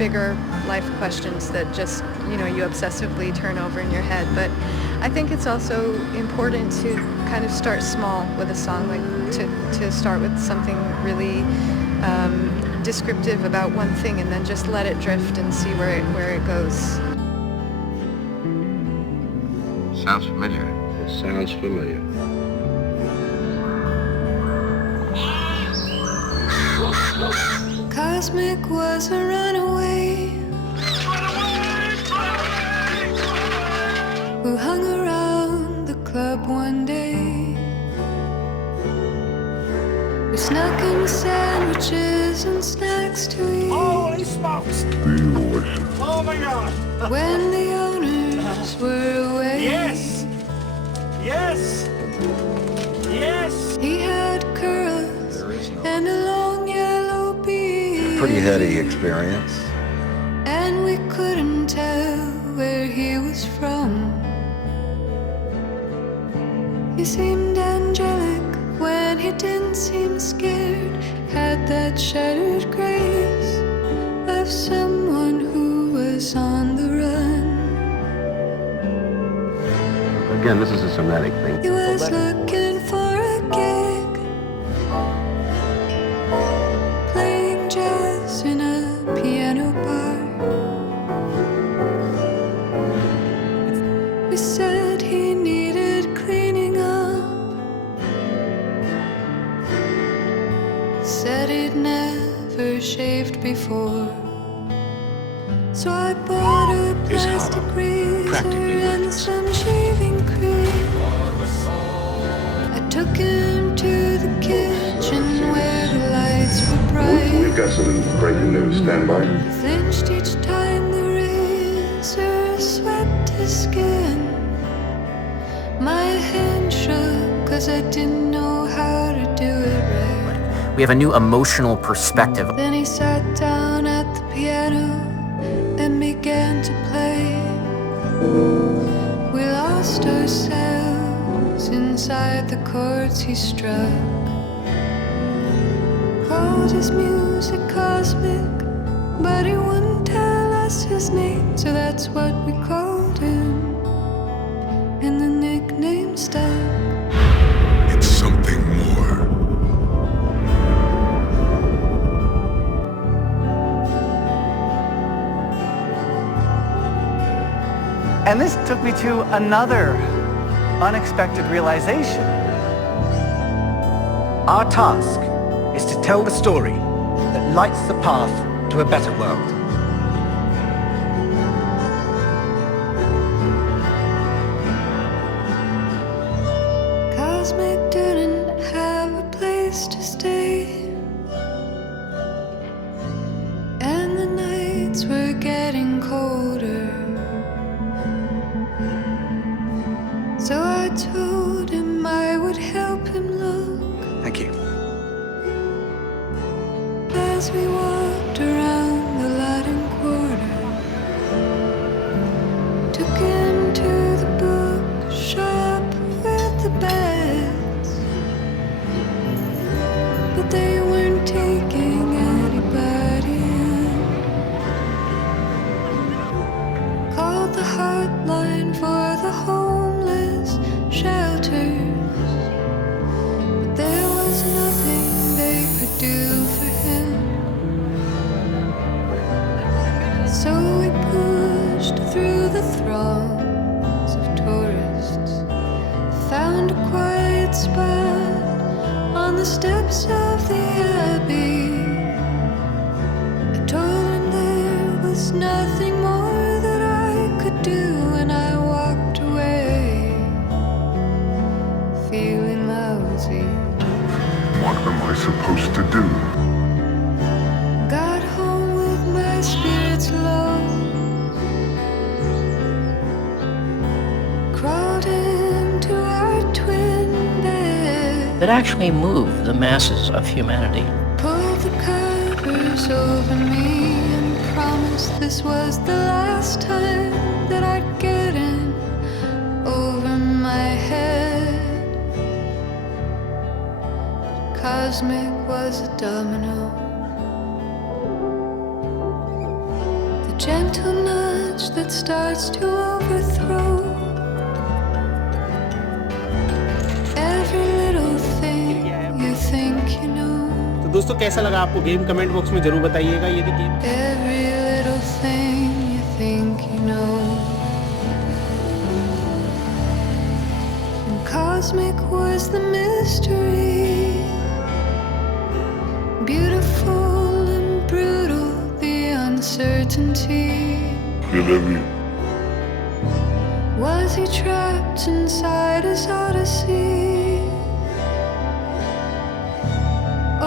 bigger life questions that just, you obsessively turn over in your head. But I think it's also important to kind of start small with a song, like to start with something really descriptive about one thing, and then just let it drift and see where it goes. Sounds familiar. It sounds familiar. Cosmic was a runaway who hung around the club one day. We snuck him sandwiches and snacks to eat. Holy smokes! Delicious. Oh my God! When the owners were away. Yes! Yes! Yes! He had curls and a long yellow beard. Pretty heady experience. And we couldn't tell where he was from. He seemed angelic when he didn't seem scared. Had that shattered grace of someone who was on the run. Again, this is a somatic thing. He was looking for a gig, playing jazz in a piano bar. We said he needed cleaning up, said he'd never shaved before. So I bought a plastic razor and some shaving cream. I took him to the kitchen where the lights were bright. We've got some breaking news. Stand by. He flinched each time the razor swept his skin. My hand shook 'cause I didn't know how to do it right. We have a new emotional perspective. Then he sat down at the piano and began to play. We lost ourselves inside the chords he struck. Called his music cosmic, but he wouldn't tell us his name, so that's what we called him, and the nickname stuck. It's something more. And this took me to another unexpected realization. Our task is to tell the story that lights the path to a better world. Cosmic didn't have a place to stay, and the nights were getting colder. So I told him I would help him look. Thank you. As we walked around the Latin Quarter, took him to the bookshop with the beds, but they weren't taking anybody in. Called the hotline for the homeless shelters, but there was nothing they could do for him. So we pushed through the throngs of tourists, found a quiet spot on the steps of the Abbey. I told him there was nothing more that I could do, and I walked away, feeling lousy. What am I supposed to do? Got home with my spirits low, crawled into our twin bed, that actually moved the masses of humanity. pulled the covers over me and promised this was the last time that I'd get in over my head. Cosmic was a domino. gentle nudge that starts to overthrow every little thing you think you know. तो दोस्तों कैसा लगा आपको game? Comment box में जरूर बताइएगा। यदि game Every little thing you think you know. And cosmic was the mystery, beautiful and brutal the uncertainty. Was he trapped inside his odyssey,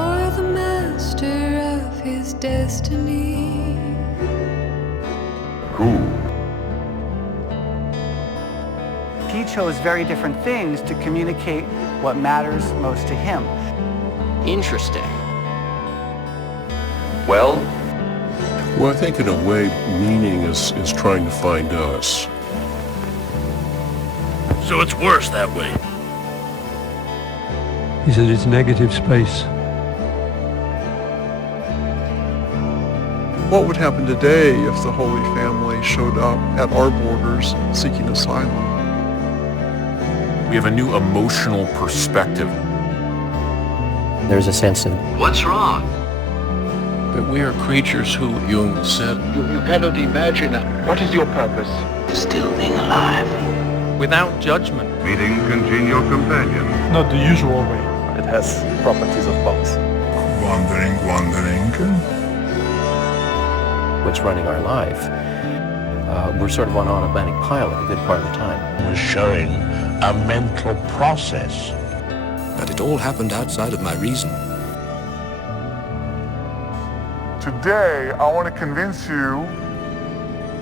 or the master of his destiny? Cool. He chose very different things to communicate what matters most to him. Interesting. Well, Well, I think in a way, meaning is trying to find us. So it's worse that way. He said it's negative space. What would happen today if the Holy Family showed up at our borders seeking asylum? We have a new emotional perspective. There's a sense of what's wrong? That we are creatures who, Jung said, You cannot imagine. What is your purpose? still being alive. without judgment. Meeting congenial companion. Not the usual way. it has properties of both. Wandering. what's running our life. We're sort of on automatic pilot a good part of the time. Was showing a mental process. That it all happened outside of my reason. Today, I want to convince you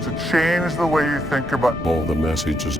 to change the way you think about all the messages